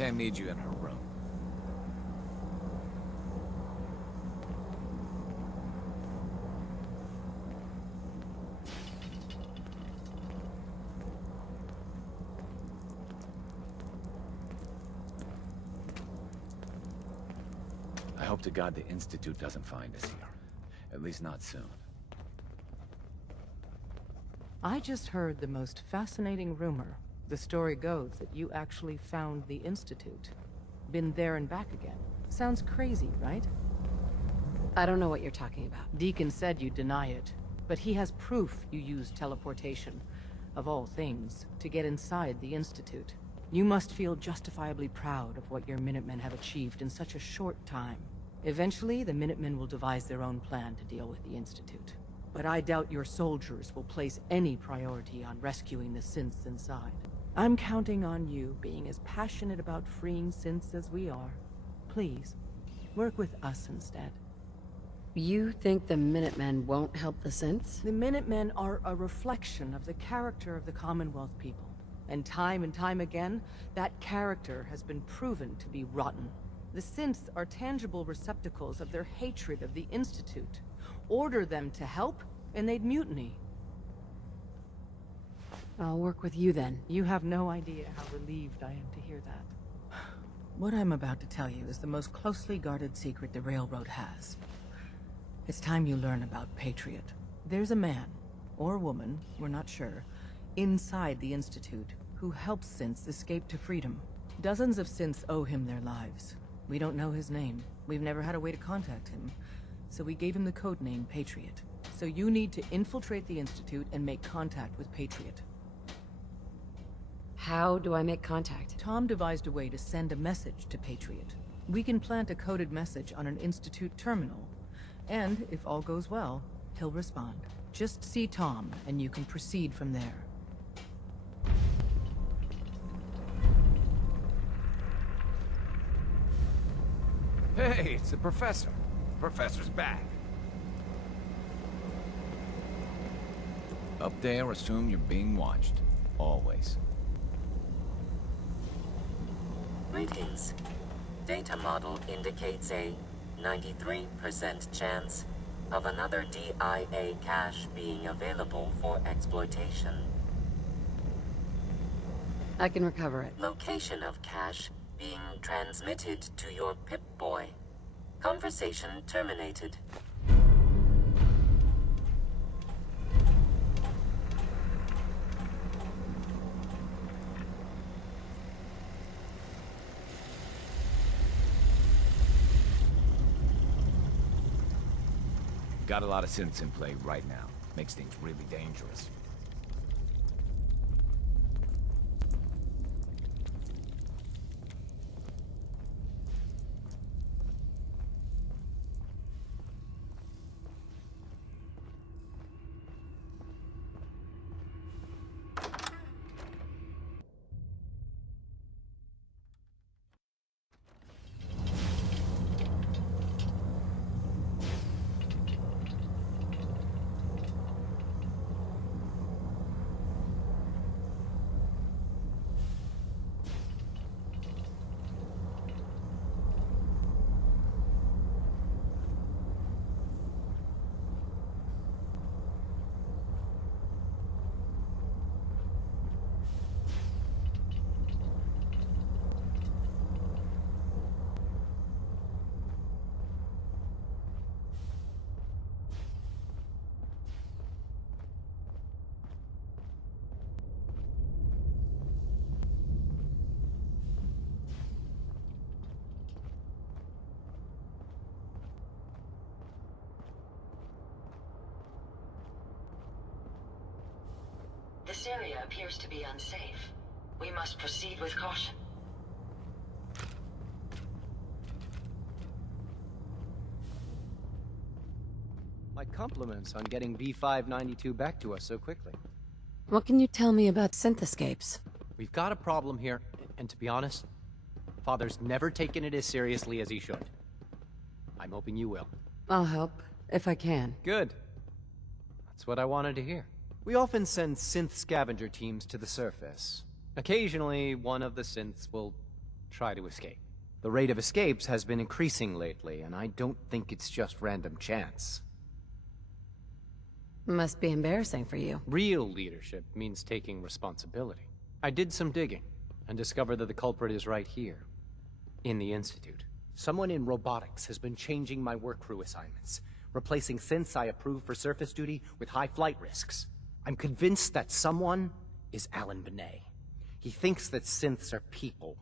Pam needs you in her room. I hope to God the Institute doesn't find us here. At least not soon. I just heard the most fascinating rumor. The story goes that you actually found the Institute. Been there and back again. Sounds crazy, right? I don't know what you're talking about. Deacon said you'd deny it, but he has proof you used teleportation, of all things, to get inside the Institute. You must feel justifiably proud of what your Minutemen have achieved in such a short time. Eventually, the Minutemen will devise their own plan to deal with the Institute. But I doubt your soldiers will place any priority on rescuing the synths inside. I'm counting on you being as passionate about freeing synths as we are. Please, work with us instead. You think the Minutemen won't help the synths? The Minutemen are a reflection of the character of the Commonwealth people. And time again, that character has been proven to be rotten. The synths are tangible receptacles of their hatred of the Institute. Order them to help, and they'd mutiny. I'll work with you then. You have no idea how relieved I am to hear that. What I'm about to tell you is the most closely guarded secret the Railroad has. It's time you learn about Patriot. There's a man, or woman, we're not sure, inside the Institute, who helps synths escape to freedom. Dozens of synths owe him their lives. We don't know his name. We've never had a way to contact him. So we gave him the codename Patriot. So you need to infiltrate the Institute and make contact with Patriot. How do I make contact? Tom devised a way to send a message to Patriot. We can plant a coded message on an Institute terminal. And, if all goes well, he'll respond. Just see Tom, and you can proceed from there. Hey, it's the professor. The professor's back. Up there, assume you're being watched. Always. Greetings. Data model indicates a 93% chance of another DIA cache being available for exploitation. I can recover it. Location of cache being transmitted to your Pip-Boy. Conversation terminated. Got a lot of synths in play right now. Makes things really dangerous. This area appears to be unsafe. We must proceed with caution. My compliments on getting B592 back to us so quickly. What can you tell me about synth escapes? We've got a problem here, and to be honest, Father's never taken it as seriously as he should. I'm hoping you will. I'll help, if I can. Good. That's what I wanted to hear. We often send synth scavenger teams to the surface. Occasionally, one of the synths will try to escape. The rate of escapes has been increasing lately, and I don't think it's just random chance. Must be embarrassing for you. Real leadership means taking responsibility. I did some digging, and discovered that the culprit is right here, in the Institute. Someone in robotics has been changing my work crew assignments, replacing synths I approve for surface duty with high flight risks. I'm convinced that someone is Alan Benet. He thinks that synths are people.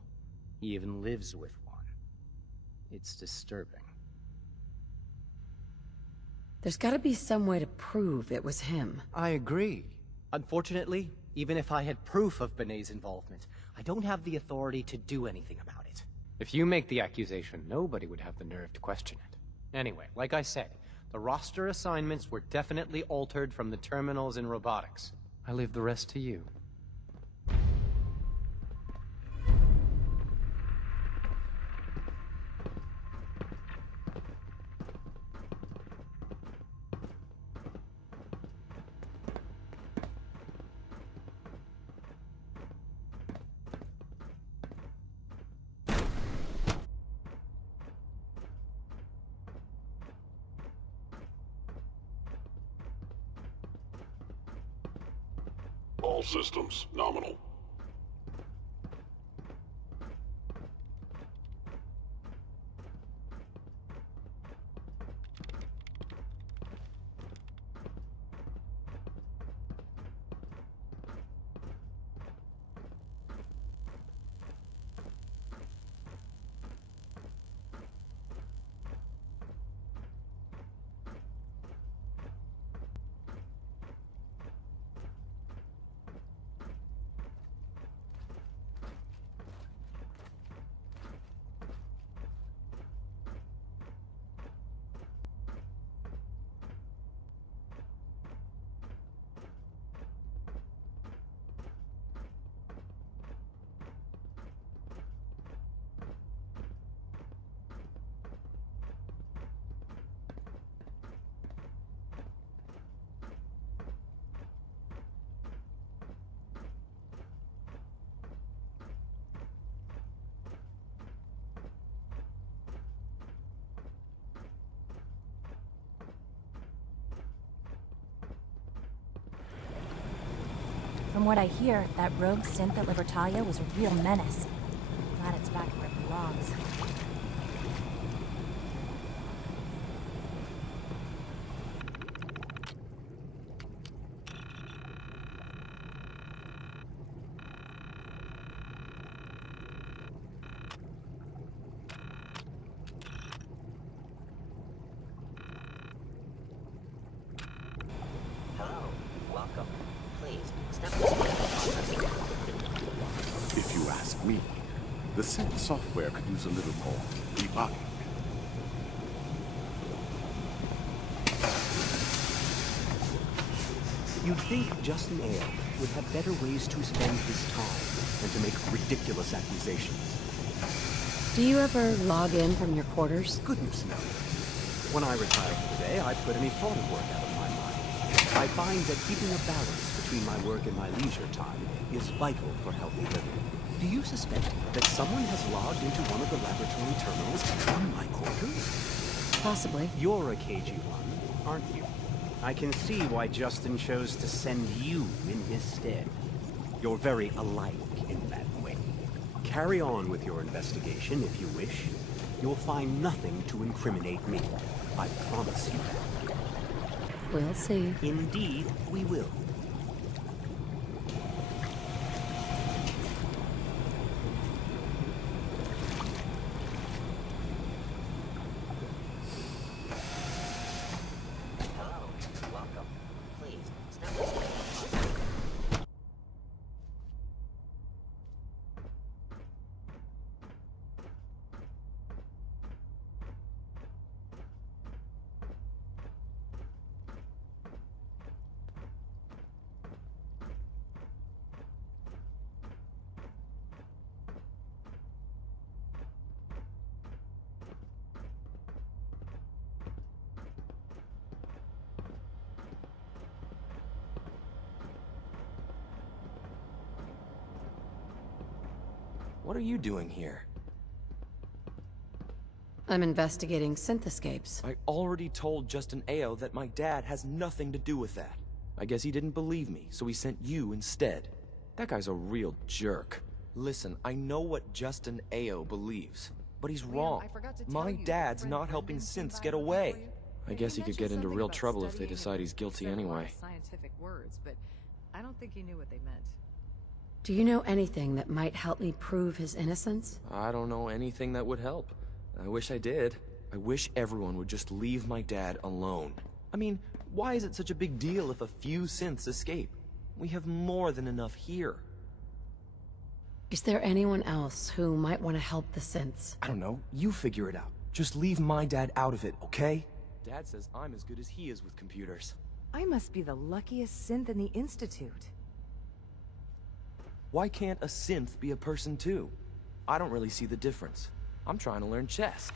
He even lives with one. It's disturbing. There's gotta be some way to prove it was him. I agree. Unfortunately, even if I had proof of Benet's involvement, I don't have the authority to do anything about it. If you make the accusation, nobody would have the nerve to question it. Anyway, like I said, the roster assignments were definitely altered from the terminals in robotics. I leave the rest to you. All systems nominal. From what I hear, that rogue synth at Libertalia was a real menace. Glad it's back where it belongs. Hello. Welcome. Please, step aside. If you ask me, the synth software could use a little more debugging. You'd think Justin Ale would have better ways to spend his time than to make ridiculous accusations. Do you ever log in from your quarters? Goodness no. When I retired today, I put any thought of work out of my mind. I find that keeping a balance between my work and my leisure time is vital for healthy living. Do you suspect that someone has logged into one of the laboratory terminals from my quarters? Possibly. You're a KG-1, aren't you? I can see why Justin chose to send you in his stead. You're very alike in that way. Carry on with your investigation if you wish. You'll find nothing to incriminate me. I promise you that. We'll see. Indeed, we will. Hello. Welcome. Please, step aside. What are you doing here? I'm investigating synth escapes. I already told Justin Ao that my dad has nothing to do with that. I guess he didn't believe me, so he sent you instead. That guy's a real jerk. Listen, I know what Justin Ao believes, but he's wrong. My dad's not helping synths get away. I guess he could get into real trouble if they decide he's guilty anyway. Scientific words, but I don't think he knew what they meant. Do you know anything that might help me prove his innocence? I don't know anything that would help. I wish I did. I wish everyone would just leave my dad alone. I mean, why is it such a big deal if a few synths escape? We have more than enough here. Is there anyone else who might want to help the synths? I don't know. You figure it out. Just leave my dad out of it, okay? Dad says I'm as good as he is with computers. I must be the luckiest synth in the Institute. Why can't a synth be a person too? I don't really see the difference. I'm trying to learn chess.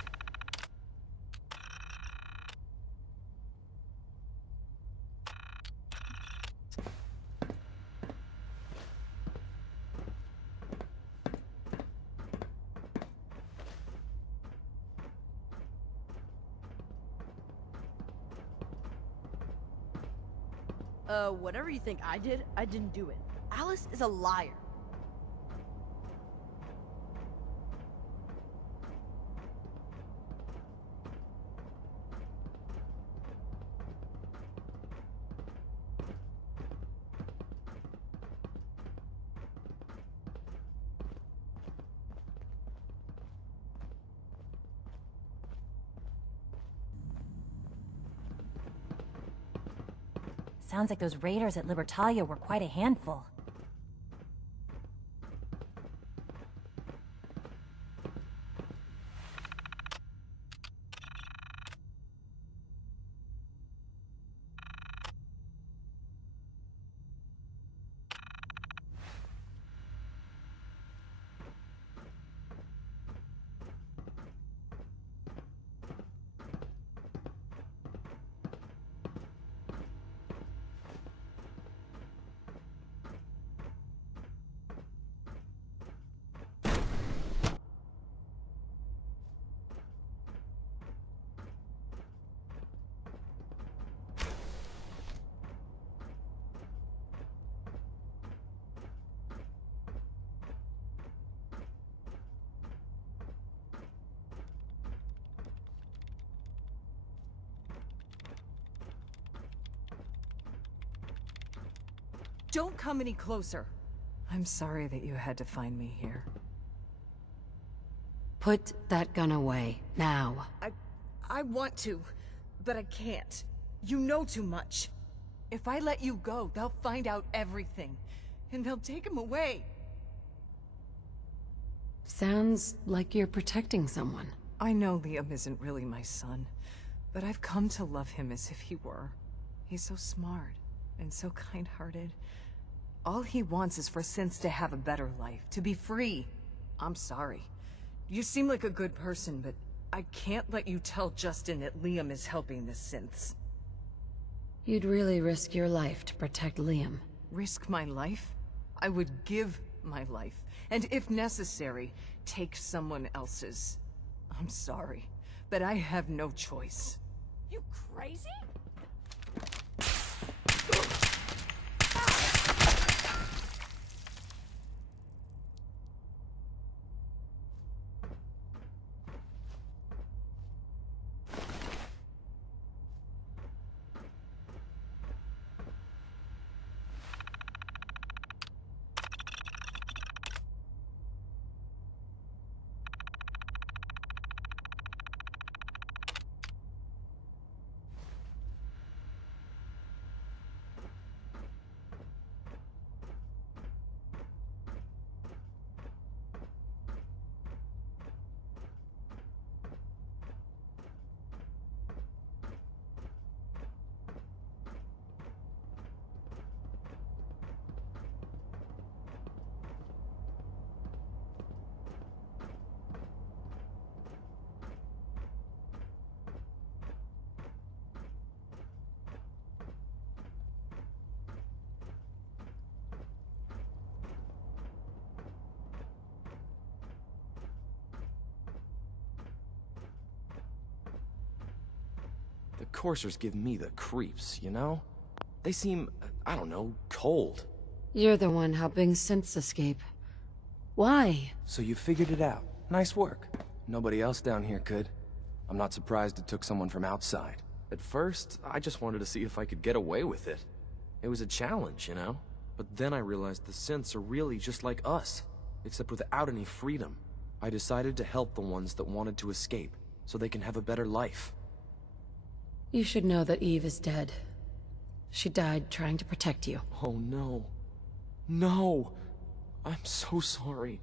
Whatever you think I did, I didn't do it. Alice is a liar. Sounds like those raiders at Libertalia were quite a handful. Don't come any closer. I'm sorry that you had to find me here. Put that gun away, now. I want to, but I can't. You know too much. If I let you go, they'll find out everything, and they'll take him away. Sounds like you're protecting someone. I know Liam isn't really my son, but I've come to love him as if he were. He's so smart, and so kind-hearted. All he wants is for synths to have a better life, to be free. I'm sorry. You seem like a good person, but I can't let you tell Justin that Liam is helping the synths. You'd really risk your life to protect Liam. Risk my life? I would give my life, and if necessary, take someone else's. I'm sorry, but I have no choice. You crazy? coursers give me the creeps, you know? They seem, I don't know, cold. You're the one helping synths escape. Why? So you figured it out. Nice work. Nobody else down here could. I'm not surprised it took someone from outside. At first, I just wanted to see if I could get away with it. It was a challenge, you know? But then I realized the synths are really just like us, except without any freedom. I decided to help the ones that wanted to escape, so they can have a better life. You should know that Eve is dead. She died trying to protect you. Oh no. No! I'm so sorry.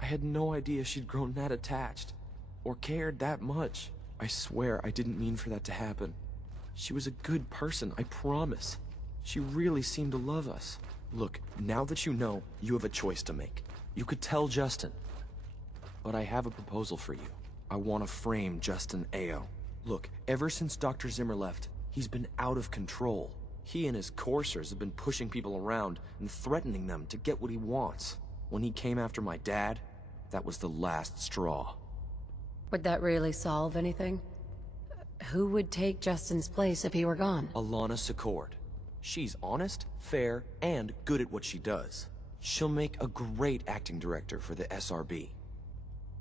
I had no idea she'd grown that attached, or cared that much. I swear I didn't mean for that to happen. She was a good person, I promise. She really seemed to love us. Look, now that you know, you have a choice to make. You could tell Justin. But I have a proposal for you. I want to frame Justin Ao. Look, ever since Dr. Zimmer left, he's been out of control. He and his coursers have been pushing people around and threatening them to get what he wants. When he came after my dad, that was the last straw. Would that really solve anything? Who would take Justin's place if he were gone? Alana Secord. She's honest, fair, and good at what she does. She'll make a great acting director for the SRB.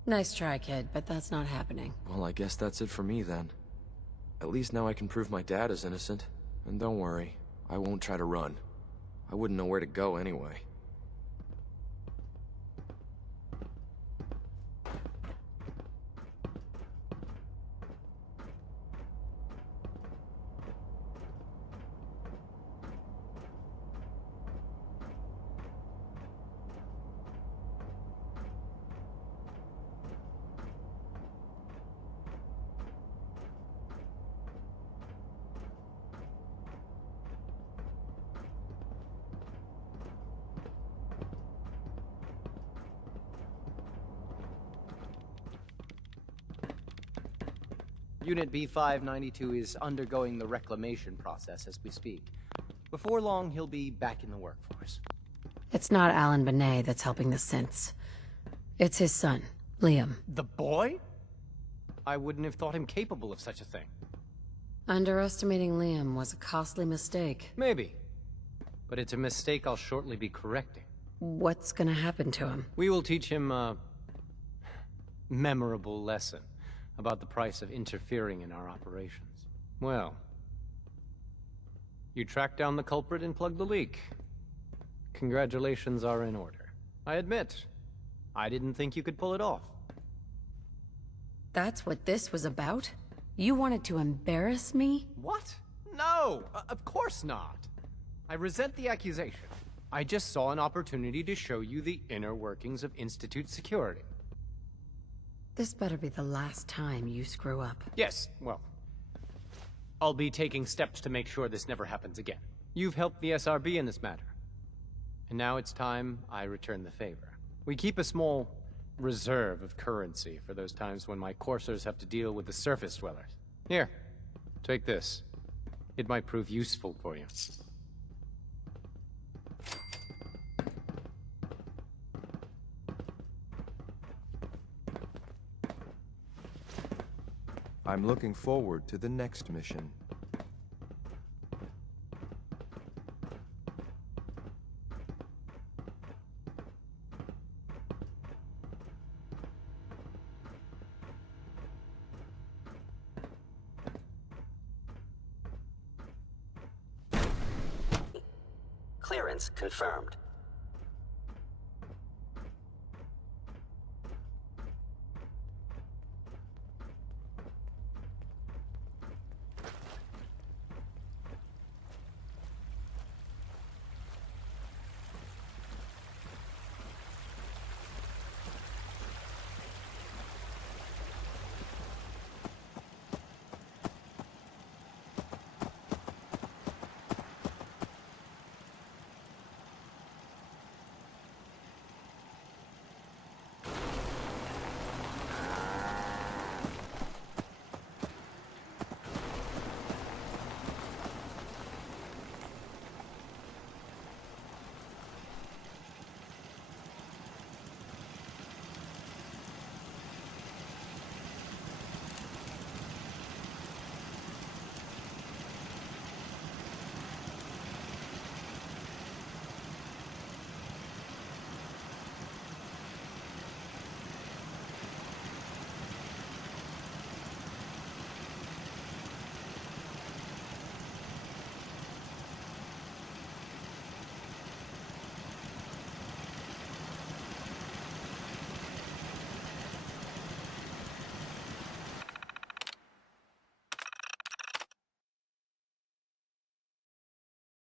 Nice try, kid, but that's not happening. Well, I guess that's it for me then. At least now I can prove my dad is innocent. And don't worry, I won't try to run. I wouldn't know where to go anyway. Unit B592 is undergoing the reclamation process as we speak. Before long, he'll be back in the workforce. It's not Alan Benet that's helping the synths. It's his son, Liam. The boy? I wouldn't have thought him capable of such a thing. Underestimating Liam was a costly mistake. Maybe. But it's a mistake I'll shortly be correcting. What's gonna happen to him? We will teach him a memorable lesson about the price of interfering in our operations. Well, you tracked down the culprit and plugged the leak. Congratulations are in order. I admit, I didn't think you could pull it off. That's what this was about? You wanted to embarrass me? What? No, of course not. I resent the accusation. I just saw an opportunity to show you the inner workings of Institute security. This better be the last time you screw up. Yes, well, I'll be taking steps to make sure this never happens again. You've helped the SRB in this matter. And now it's time I return the favor. We keep a small reserve of currency for those times when my coursers have to deal with the surface dwellers. Here, take this. It might prove useful for you. I'm looking forward to the next mission. Clearance confirmed.